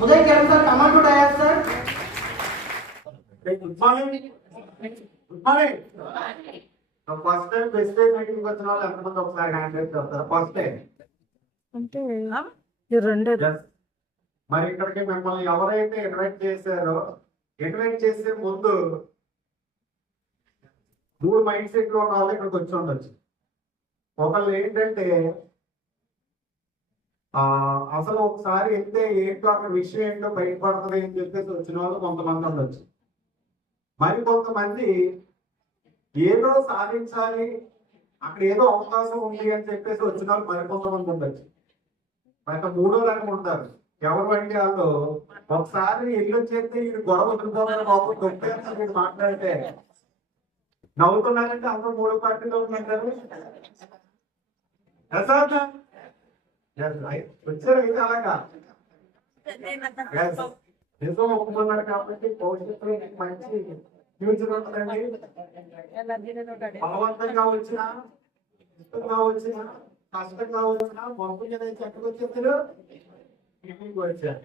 Uday Kiran sir command to dais sir good morning good morning first time best time meeting వచ్చిన వాళ్ళు ఎంతమంది ఒకసారి hand raise చేస్తారు first time అంటే రెండే మరి ఇక్కడికి మిమ్మల్ని ఎవరైతే ఇన్వైట్ చేశారో ఇన్వైట్ చేసే ముందు మూడు మైండ్ సెట్లో ఉన్న వాళ్ళు ఇక్కడికి వచ్చి ఉండొచ్చు. ఒకళ్ళు ఏంటంటే అసలు ఒకసారి వెళ్తే ఏంటో అక్కడ విషయం ఏంటో బయటపడుతుంది అని చెప్పేసి వచ్చిన వాళ్ళు కొంతమంది ఉండొచ్చు. మరి కొంతమంది ఏదో సాధించాలి అక్కడ ఏదో అవకాశం ఉంది అని చెప్పేసి వచ్చిన వాళ్ళు మరి కొంతమంది ఉండొచ్చు. మరి మూడో రకం ఉంటారు. ఎవరు అంటే వాళ్ళు ఒకసారి ఇల్లు వచ్చేస్తే ఈ గొడవ వదిలిపోతారు బాబు దొప్పేస్తారు మీరు మాట్లాడితే. నవ్వుతున్నారంటే అందరూ మూడో పార్టీలో ఉన్నారు వచ్చారు అయితే అలాగా? నిజం ఒప్పుకున్నాడు కాబట్టి భవిష్యత్తులో మీకు మంచి ఫ్యూచర్ ఉంటుందండి. బలవంతంగా వచ్చినా ఇష్టంగా వచ్చినా కష్టంగా వచ్చినా మొత్తం మీద ఎక్కడికి వచ్చేసారు మీటింగ్ వచ్చారు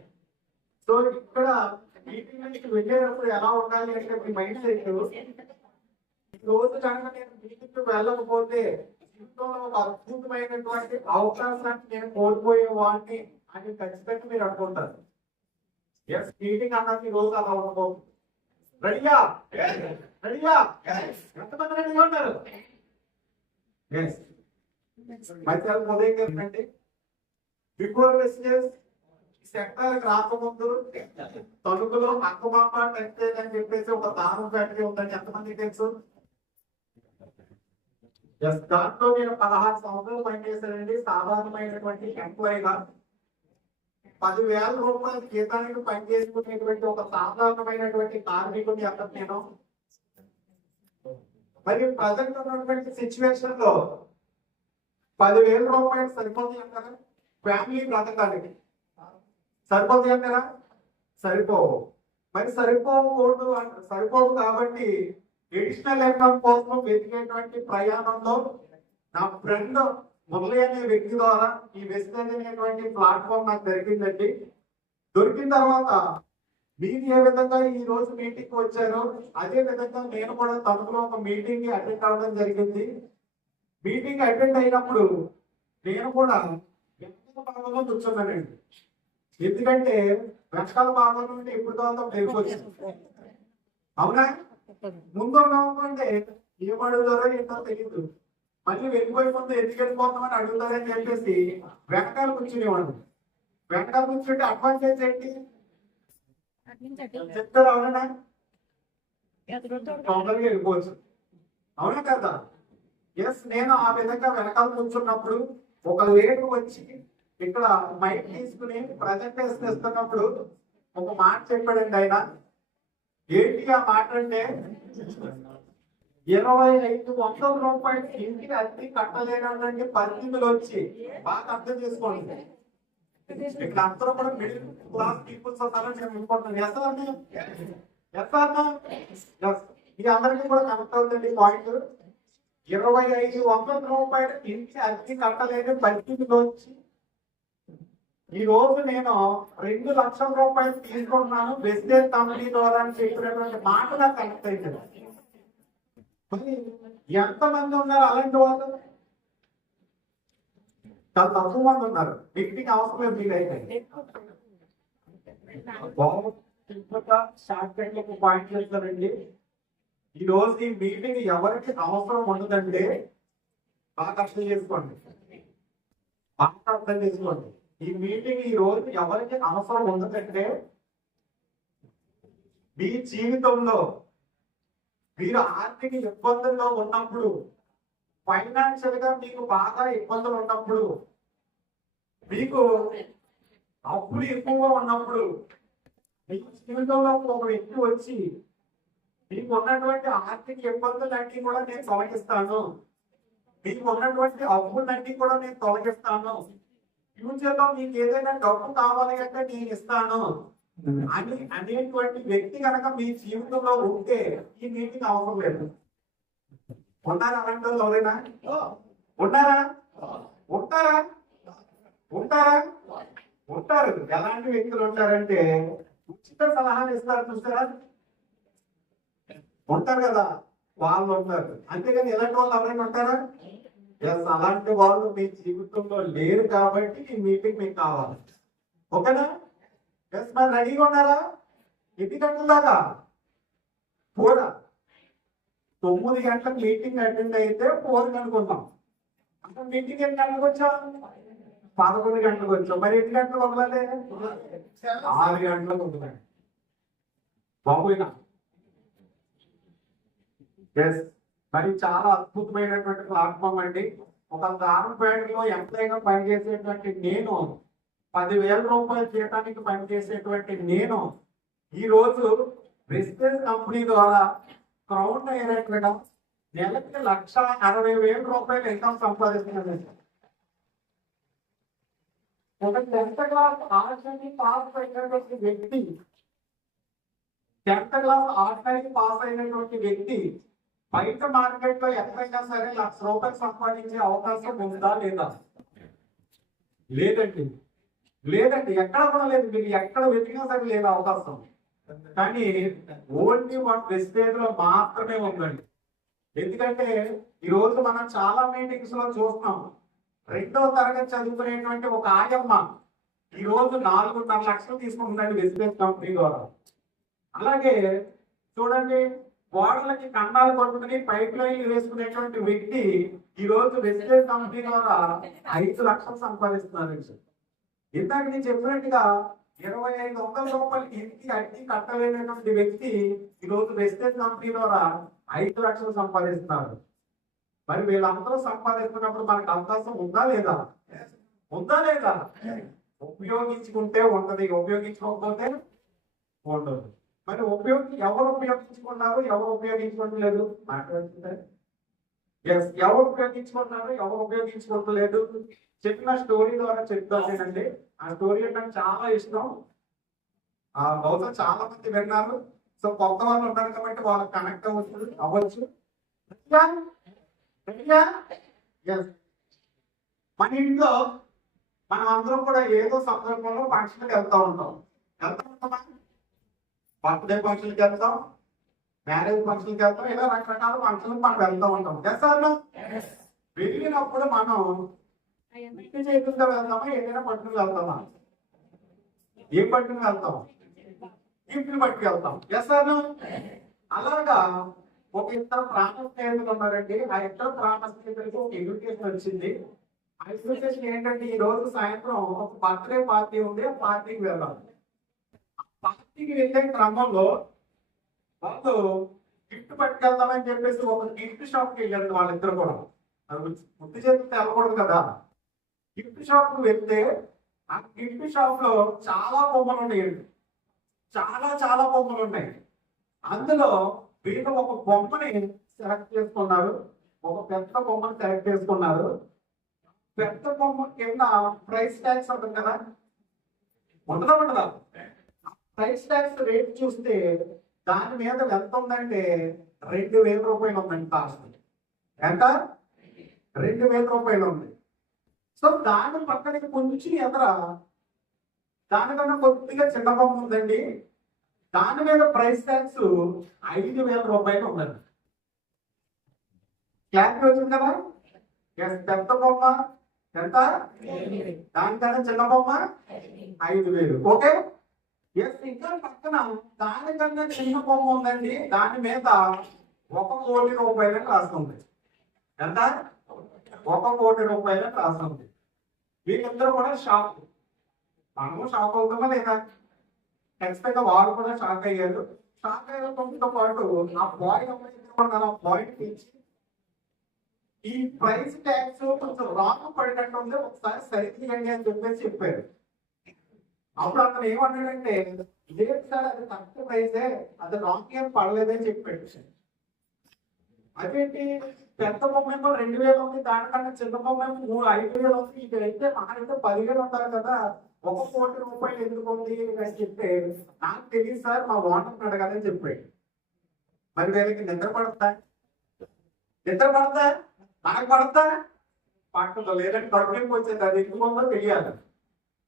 సో ఇక్కడ మీటింగ్ వెళ్ళేటప్పుడు ఎలా ఉండాలి అంటే మీ మైండ్ సెట్ ఈ రోజు కనుక నేను మీటింగ్ వెళ్ళకపోతే జీవితంలో ఒక అద్భుతమైనటువంటి అవకాశాన్ని నేను కోల్పోయే వాడిని అని ఖచ్చితంగా మీరు అనుకుంటారు. ఎస్ మీటింగ్ అన్నది రోజు అలా ఉండబోతుంది రెడీయా రెడీయా ఎంతమంది రెడీగా ఉన్నారు? మధ్యాహ్నం ఉదయం ఏంటంటే బిఫోర్ మెసేజెస్ సెక్టార్కి రాకముందు తణుకులో అక్కమాంబ టెక్స్టైల్ అని చెప్పేసి ఒక దానం ఫ్యాక్టరీ ఉందని ఎంతమంది తెలుసు? ఎస్ దాంట్లో నేను పదహారు సంవత్సరాలు పనిచేశానండి. సాధారణమైనటువంటి ఎంప్లాయీగా పదివేల రూపాయల జీతానికి పనిచేసుకునేటువంటి ఒక సాధారణమైనటువంటి కార్మికుడిని అక్కడ నేను. మరి ప్రజెంట్ ఉన్నటువంటి సిచ్యువేషన్లో పదివేల రూపాయలు సరిపోతాయి అంటారా? ఫ్యామిలీ బ్రతకానికి సరిపోతాయి అంటారా? సరిపోవు. మరి సరిపోకూడదు సరిపోవు కాబట్టి ఎడిషనల్ ఇన్కమ్ కోసం వెతికేటువంటి ప్రయాణంలో నా ఫ్రెండ్ మురళి అనే వ్యక్తి ద్వారా ఈ వెస్టేజ్ అనేటువంటి ప్లాట్ఫామ్ నాకు దొరికిందండి. దొరికిన తర్వాత మీరు ఏ విధంగా ఈ రోజు మీటింగ్ వచ్చారో అదే విధంగా నేను కూడా తణుకులో ఒక మీటింగ్ అటెండ్ అవ్వడం జరిగింది. మీటింగ్ అటెండ్ అయినప్పుడు నేను కూడా వెనకాల భాగంలో కూర్చున్నానండి. ఎందుకంటే వెనకాల భాగం నుండి ఇప్పుడు తర్వాత వెళ్ళిపోవచ్చు అవునా? ముందు ఉన్నామంటే ఏం అడుగుతారో ఏంటో తెలియదు మళ్ళీ వెళ్ళిపోయే ముందు ఎందుకు వెళ్ళిపోతామని అడుగుతారని చెప్పేసి వెనకాల కూర్చునేవాడు వెనకాల కూర్చుంటే అడ్వాంటేజ్ ఏంటి? చెప్తారు అవునా? తొందరగా వెళ్ళిపోవచ్చు. అవునా కదా? ఎస్ నేను ఆ విధంగా వెనకాల కూర్చున్నప్పుడు ఒక లేడు వచ్చి ఇక్కడ మైక్ తీసుకుని ప్రజెంటేషన్ ఇస్తున్నప్పుడు ఒక మాట చెప్పాడండి ఆయన. ఏంటి ఆ మాట అంటే? ఇరవై ఐదు వందల రూపాయలు ఇంటికి అద్దె కట్టలేనంటే పరిస్థితులు వచ్చి బాగా అర్థం చేసుకోండి. ఇక్కడ అందరూ కూడా మిడిల్ క్లాస్ పీపుల్స్ ఉన్నారని నేను అనుకుంటున్నాను. ఎంత ఇది అందరికీ కూడా కనెక్ట్ అవుతుంది పాయింట్ ఇరవై ఐదు వందల రూపాయలు ఇంటి అద్దె కట్టలేని పరిస్థితిలో వచ్చి ఈ రోజు నేను రెండు లక్షల రూపాయలు తీసుకుంటున్నాను. వెస్టేజ్ తమిళీ ద్వారా అని చెప్పినటువంటి మాట నాకు కనెక్ట్ అయింది మరి ఎంతమంది ఉన్నారు అలాంటి వాళ్ళు? చాలా తక్కువ మంది ఉన్నారు. వ్యక్తికి అవసరం లేదు మీకు అయితే షార్ట్ కట్ ఒక పాయింట్ చేస్తానండి ఈ రోజు ఈ మీటింగ్ ఎవరికి అవసరం ఉండదంటే బాగా అర్థం చేసుకోండి. బాగా అర్థం చేసుకోండి. ఈ మీటింగ్ ఈ రోజు ఎవరికి అవసరం ఉండదంటే మీ జీవితంలో మీరు ఆర్థిక ఇబ్బందుల్లో ఉన్నప్పుడు ఫైనాన్షియల్గా మీకు బాగా ఇబ్బందులు ఉన్నప్పుడు మీకు అప్పులు ఎక్కువగా ఉన్నప్పుడు మీ జీవితంలో ఒక వ్యక్తి వచ్చి మీకు ఉన్నటువంటి ఆర్థిక ఇబ్బందులన్నీ కూడా నేను తొలగిస్తాను. మీకు ఉన్నటువంటి అప్పులన్నీ కూడా నేను తొలగిస్తాను. ఫ్యూచర్లో మీకు ఏదైనా డబ్బు కావాలి అంటే నేను ఇస్తాను. అని అనేటువంటి వ్యక్తి కనుక మీ జీవితంలో ఉంటే ఈ మీటింగ్ అవసరం లేదు. ఉన్నారా అలాంటి వాళ్ళు ఎవరైనా? ఉన్నారా? ఉంటారా? ఉంటారా? ఉంటారు. ఎలాంటి వ్యక్తులు ఉంటారంటే ఉచిత సలహాలు ఇస్తారు చూస్తారా ఉంటారు కదా వాళ్ళు ఉంటారు. అంతేగాని ఎలాంటి వాళ్ళు ఎవరైనా ఉంటారా? ఎస్ అలాంటి వాళ్ళు మీ జీవితంలో లేరు కాబట్టి ఈ మీటింగ్ మీకు కావాలి. ఓకేనా? ఎస్ మరి రెడీగా ఉన్నారా? ఎన్ని గంటల దాకా? పోరా తొమ్మిది గంటల మీటింగ్ అటెండ్ అయితే ఫోర్ అనుకుంటాం అంటే మీటింగ్ ఎన్ని గంటలకు వచ్చా? పదకొండు గంటలకు వచ్చాం? మరి ఎన్ని గంటలకు వదలలే? ఆరు గంటలకు వదలండి బాబు ఎస్ మరి చాలా అద్భుతమైనటువంటి ప్లాట్ఫామ్ అండి. ఒక దారుపేటలో ఎంప్లాయీగా పనిచేసేటువంటి నేను పదివేల రూపాయలు చేయడానికి పనిచేసేటువంటి నేను ఈ రోజు బిజినెస్ కంపెనీ ద్వారా క్రౌడ్ డైరెక్టర్ నెలకి లక్ష అరవై వేల రూపాయలు ఇన్కమ్ సంపాదిస్తున్నాను. ఒక టెన్త్ క్లాస్ ఆర్ట్స్ అని పాస్ అయినటువంటి వ్యక్తి టెన్త్ క్లాస్ ఆర్ట్స్ అని పాస్ అయినటువంటి వ్యక్తి బయట మార్కెట్లో ఎక్కడైనా సరే లక్ష రూపాయలు సంపాదించే అవకాశం ఉందా లేదా? లేదండి. లేదండి. ఎక్కడ కూడా లేదు. మీరు ఎక్కడ వెతికినా సరే లేదు అవకాశం. కానీ ఓన్లీ వన్ వెస్టేజ్లో మాత్రమే ఉందండి. ఎందుకంటే ఈ రోజు మనం చాలా మీటింగ్స్లో చూస్తున్నాం. రెండో తరగతి చదువుకునేటువంటి ఒక ఆయమ్మ ఈ రోజు నాలుగున్నర లక్షలు తీసుకుంటుందండి వెస్టేజ్ కంపెనీ ద్వారా. అలాగే చూడండి గోడలకి కండాలు కొట్టుకుని పైప్ లైన్లు వేసుకునేటువంటి వ్యక్తి ఈ రోజు వెస్టేజ్ కంపెనీ ద్వారా ఐదు లక్షలు సంపాదిస్తున్నారు ఇందాక నేను చెప్పినట్టుగా ఇరవై ఐదు వందల రూపాయలు ఇంటికి అట్టి కట్టలేనటువంటి వ్యక్తి ఈ రోజు వెస్టేజ్ కంపెనీ ద్వారా ఐదు లక్షలు సంపాదిస్తున్నారు మరి వీళ్ళందరూ సంపాదిస్తున్నప్పుడు మనకు అవకాశం ఉందా లేదా? ఉందా లేదా? ఉపయోగించుకుంటే ఉంటది ఉపయోగించుకోకపోతే ఉండదు. మరి ఉపయోగి ఎవరు ఉపయోగించుకున్నారు ఎవరు ఉపయోగించుకోవట్లేదు? మాట్లాడుతుంటే ఎస్ ఎవరు ఉపయోగించుకుంటున్నారు ఎవరు ఉపయోగించుకోవట్లేదు? చెప్పిన స్టోరీ ద్వారా చెప్తాను నేనండి. ఆ స్టోరీ అంటే నాకు చాలా ఇష్టం. ఆ బహుశా చాలా మంది విన్నారు. సో కొత్త వాళ్ళు ఉన్నారు కాబట్టి వాళ్ళకి కనెక్ట్ అవ్వచ్చు అవ్వచ్చు. మన ఇంట్లో మనం అందరం కూడా ఏదో సందర్భంలో ఫంక్షన్కి వెళ్తా ఉంటాం. వెళ్తా ఉంటామా? బర్త్డే ఫంక్షన్కి వెళ్తాం మ్యారేజ్ ఫంక్షన్కి వెళ్తాం ఇలా రకరకాల ఫంక్షన్కి మనం వెళ్తా ఉంటాం. ఎస్ సార్ వెళ్ళినప్పుడు మనం చేతులతో వెళ్తామా ఏదైనా పట్టుకుని వెళ్తామా? ఏం పట్టుకుని వెళ్తాం? గిఫ్ట్లు పట్టుకు వెళ్తాం. ఎస్ సార్ అలాగా ఒక ఇద్దరు ప్రాణ స్నేహితులు ఉన్నారండి. ఆ ఇద్దరు ప్రాణ స్నేహితులకి ఒక ఇన్విటేషన్ వచ్చింది. ఆ ఇన్విటేషన్ ఏంటంటే ఈ రోజు సాయంత్రం ఒక బర్త్డే పార్టీ ఉంది. ఆ పార్టీకి వెళ్దాం ఇంటికి వెళ్ళే క్రమంలో వాళ్ళు గిఫ్ట్ పట్టుకెళ్దామని చెప్పేసి ఒక గిఫ్ట్ షాప్కి వెళ్ళారు వాళ్ళిద్దరు కూడా. అది గుర్తు చేస్తే వెళ్ళకూడదు కదా. గిఫ్ట్ షాప్కు వెళ్తే ఆ గిఫ్ట్ షాప్లో చాలా బొమ్మలు ఉన్నాయండి. చాలా చాలా బొమ్మలు ఉన్నాయి. అందులో వీళ్ళు ఒక బొమ్మని సెలెక్ట్ చేసుకున్నారు. ఒక పెద్ద బొమ్మని సెలెక్ట్ చేసుకున్నారు. పెద్ద బొమ్మ కింద ప్రైస్ ట్యాక్స్ ఉంటుంది కదా. ఉండదా ఉండదా ప్రైస్ ట్యాక్స్ రేట్ చూస్తే దాని మీద ఎంత ఉందంటే రెండు వేల రూపాయలు ఉందండి కాస్ట్ ఎంత? రెండు వేల రూపాయలు ఉంది. సో దాని పక్కనకి కొంచెం ఎదర దానికన్నా కొద్దిగా చిన్న బొమ్మ ఉందండి. దాని మీద ప్రైస్ ట్యాక్స్ ఐదు వేల రూపాయలు ఉందండి. క్లారిటీ వచ్చింది కదా? ఎస్ పెద్ద బొమ్మ? ఎంత? దానికన్నా చిన్న బొమ్మ? ఐదు వేలు. ఓకే ఎస్ ఇంకా పక్కన దానికన్నా చిన్న బొమ్మ ఉందండి. దాని మీద ఒక కోటి రూపాయలని రాస్తుంది ఎంత? ఒక కోటి రూపాయలని రాస్తుంది వీళ్ళందరూ కూడా షాక్ మనము షాక్ అవుతామా లేదా? ఖచ్చితంగా వారు కూడా షాక్ అయ్యారు. షాక్ అయ్యడంతో పాటు ఆ బాయ్ ఆ పాయింట్ నుంచి ఈ ప్రైస్ ట్యాక్స్ కొంచెం రాంగ్ పడినట్టు ఉంది ఒకసారి సరిచేయండి అని చెప్పేసి చెప్పారు. అప్పుడు అతను ఏమన్నాడంటే లేదు సార్ అది తక్కువ ప్రైసే అది రాంగ్ ఏం పడలేదని చెప్పాడు అదేంటి? పెద్ద బొమ్మ ఏమో రెండు వేలు ఉంది దానికన్నా చిన్న బొమ్మ ఏమో మూడు ఐదు వేలు ఉంది. ఇది అయితే మాకైతే పదివేలు ఉండాలి కదా ఒక కోటి రూపాయలు ఎందుకు ఉంది అని చెప్తే నాకు తెలియదు సార్ మా ఓనర్ అడగాలని చెప్పాడు మరి వీళ్ళకి నిద్ర పడతా నిద్ర పడతా మనకు పడతా పక్కన లేదంటే కడుపులోకి వచ్చేది అది ఎందుకు ఉందో తెలియాలి.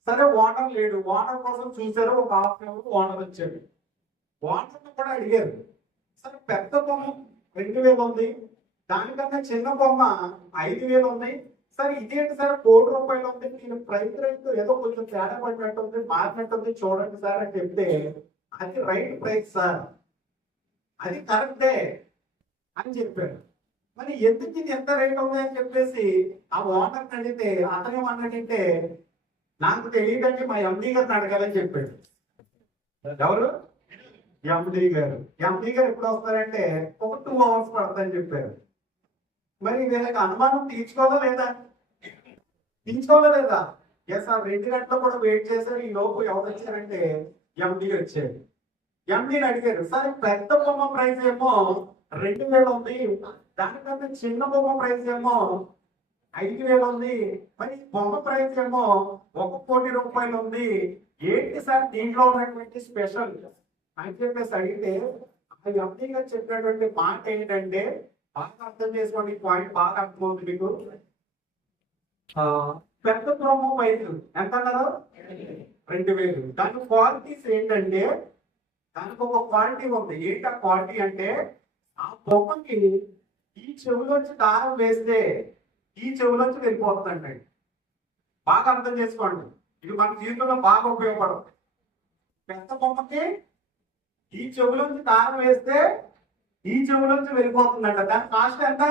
సరే ఓనర్ లేడు ఓనర్ కోసం చూసారు ఒక హాఫ్ అన్ అవర్ ఓనర్ వచ్చాడు ఓనర్ కూడా అడిగారు. సరే పెద్ద బొమ్మ రెండు వేలు ఉంది. దానికన్నా చిన్న బొమ్మ ఐదు వేలు ఉంది. సరే ఇదేంటి సార్? కోటి రూపాయలు ఉంది. నేను ప్రైస్ రేట్ ఏదో కొంచెం తేడా పడినట్టు ఉంది మారినట్టు ఉంది చూడండి సార్ అని చెప్తే అది రైట్ ప్రైస్ సార్. అది కరెక్టే అని చెప్పాడు. మరి ఎందుకు ఇది ఎంత రేట్ ఉంది అని చెప్పేసి ఆ ఓనర్ అడిగితే అతను ఏమన్నాడంటే నాకు తెలియదండి మా ఎండి గారిని అడగాలని చెప్పాడు. ఎవరు? ఎండి గారు. ఎండి గారు ఎప్పుడు వస్తారంటే ఒక టూ అవర్స్ పడతాయని చెప్పారు. మరి వీళ్ళకి అనుమానం తీర్చుకోవాలా లేదా? తీర్చుకోవాలా లేదా? ఎస్ ఆ రెండు గంటలు కూడా వెయిట్ చేశారు. ఈ లోపు ఎవరు వచ్చారంటే ఎండి వచ్చారు. ఎండిని అడిగారు సార్ పెద్ద బొమ్మ ప్రైస్ ఏమో రెండు వేలు ఉంది. దానికంటే చిన్న బొమ్మ ప్రైస్ ఏమో ఐదు వేలు ఉంది. మరి బొమ్మ ప్రైస్ ఏమో ఒక కోటి రూపాయలు ఉంది. ఏంటి సార్ దీంట్లో ఉన్నటువంటి స్పెషల్ అని చెప్పేసి అడిగితే ఎంపీ గారు చెప్పినటువంటి మాట ఏంటంటే బాగా అర్థం చేసుకోండి పాయింట్ బాగా అర్థమవుతుంది మీకు. పెద్ద ప్రోమో ప్రైస్ ఎంత అన్నారు? రెండు వేలు. దాని క్వాలిటీస్ ఏంటంటే దానికి ఒక క్వాలిటీ ఉంది. ఏంటి ఆ క్వాలిటీ అంటే ఆ బొమ్మకి ఈ చెవులోంచి దారం వేస్తే ఈ చెవులోంచి వెళ్ళిపోతుందండి. బాగా అర్థం చేసుకోండి. ఇది మన జీవితంలో బాగా ఉపయోగపడుతుంది పెద్ద బొమ్మకి ఈ చెవులోంచి తారం వేస్తే ఈ చెవులోంచి వెళ్ళిపోతుందంట. దాని కాస్ట్ ఎంత?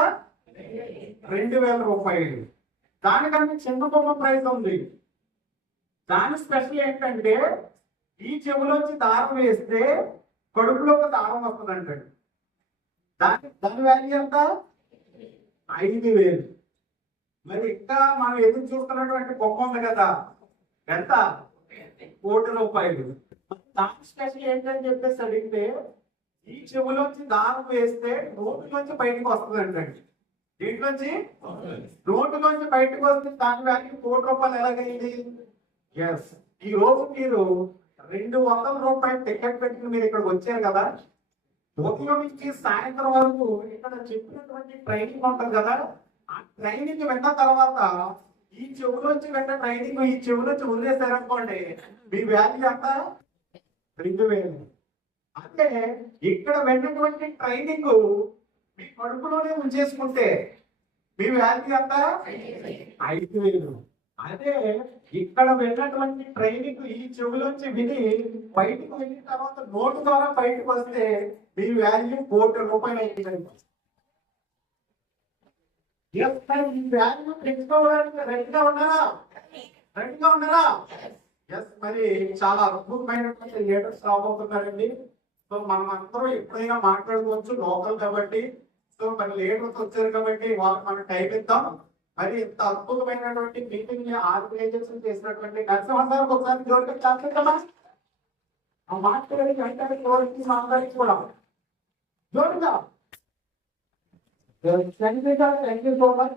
రెండు వేల రూపాయలు. దానికంటే చిన్న బొమ్మ ప్రైస్ ఉంది. దాని స్పెషల్ ఏంటంటే ఈ చెవులోంచి దారం వేస్తే కడుపులోకి దారం వస్తుందంట దాని దాని వాల్యూ ఎంత? ఐదు వేలు. మరి ఇంకా మనం ఎదురు చూస్తున్నటువంటి గొప్ప ఉంది కదా? ఎంత? కోటి రూపాయలు. దాని స్పెషల్ ఏంటని చెప్పేసి అడిగితే ఈ చెవులోంచి దారం వేస్తే నోటిలోంచి బయటకు వస్తుంది అంటండి దీంట్లోంచి నోటిలోంచి బయటకు వస్తే దాని వాల్యూ కోటి రూపాయలు ఎలాగైంది? ఎస్ ఈ రోజు మీరు రెండు వందల రూపాయలు టికెట్ పెట్టుకుని మీరు ఇక్కడికి వచ్చారు కదా? ఉదయం నుంచి సాయంత్రం వరకు ఇక్కడ చెప్పినటువంటి ట్రైనింగ్ ఉంటుంది కదా? ట్రైనింగ్ విన్న తర్వాత ఈ చెవులోంచి వెంట ట్రైనింగ్ ఈ చెవులోంచి వదిలేశారనుకోండి మీ వాల్యూ ఎంత? రెండు వేలు. అంటే ఇక్కడ వెళ్ళినటువంటి ట్రైనింగ్ మీ కడుపులోనే ఉంచేసుకుంటే మీ వాల్యూ ఎంత? ఐదు వేలు. అదే ఇక్కడ వెళ్ళినటువంటి ట్రైనింగ్ ఈ చెవులోంచి విని బయటకు వెళ్ళిన తర్వాత నోటు ద్వారా బయటకు వస్తే మీ వాల్యూ కోటి రూపాయలు అయిందండి ఎస్ రెడీగా ఉన్నారా? రెడీగా ఉన్నారా? ఎస్ మరి చాలా అద్భుతమైనటువంటి లీడర్స్ రాబోతున్నారండి. సో మనం అందరం ఎప్పుడైనా మాట్లాడుకోవచ్చు లోకల్ కాబట్టి. సో మరి లీడర్స్ వచ్చారు కాబట్టి వాళ్ళకి మనం టైం ఇద్దాం. మరి ఇంత అద్భుతమైనటువంటి మీటింగ్ని ఆర్గనైజేషన్ చేసినటువంటి నరసింహన్ గారికి ఒకసారి జోరుగా చేస్తామా ఆ మాట్లాడి వెంటనే జోరికి మాట్లాడి కూడా జోరుగా thank you sir thank you so much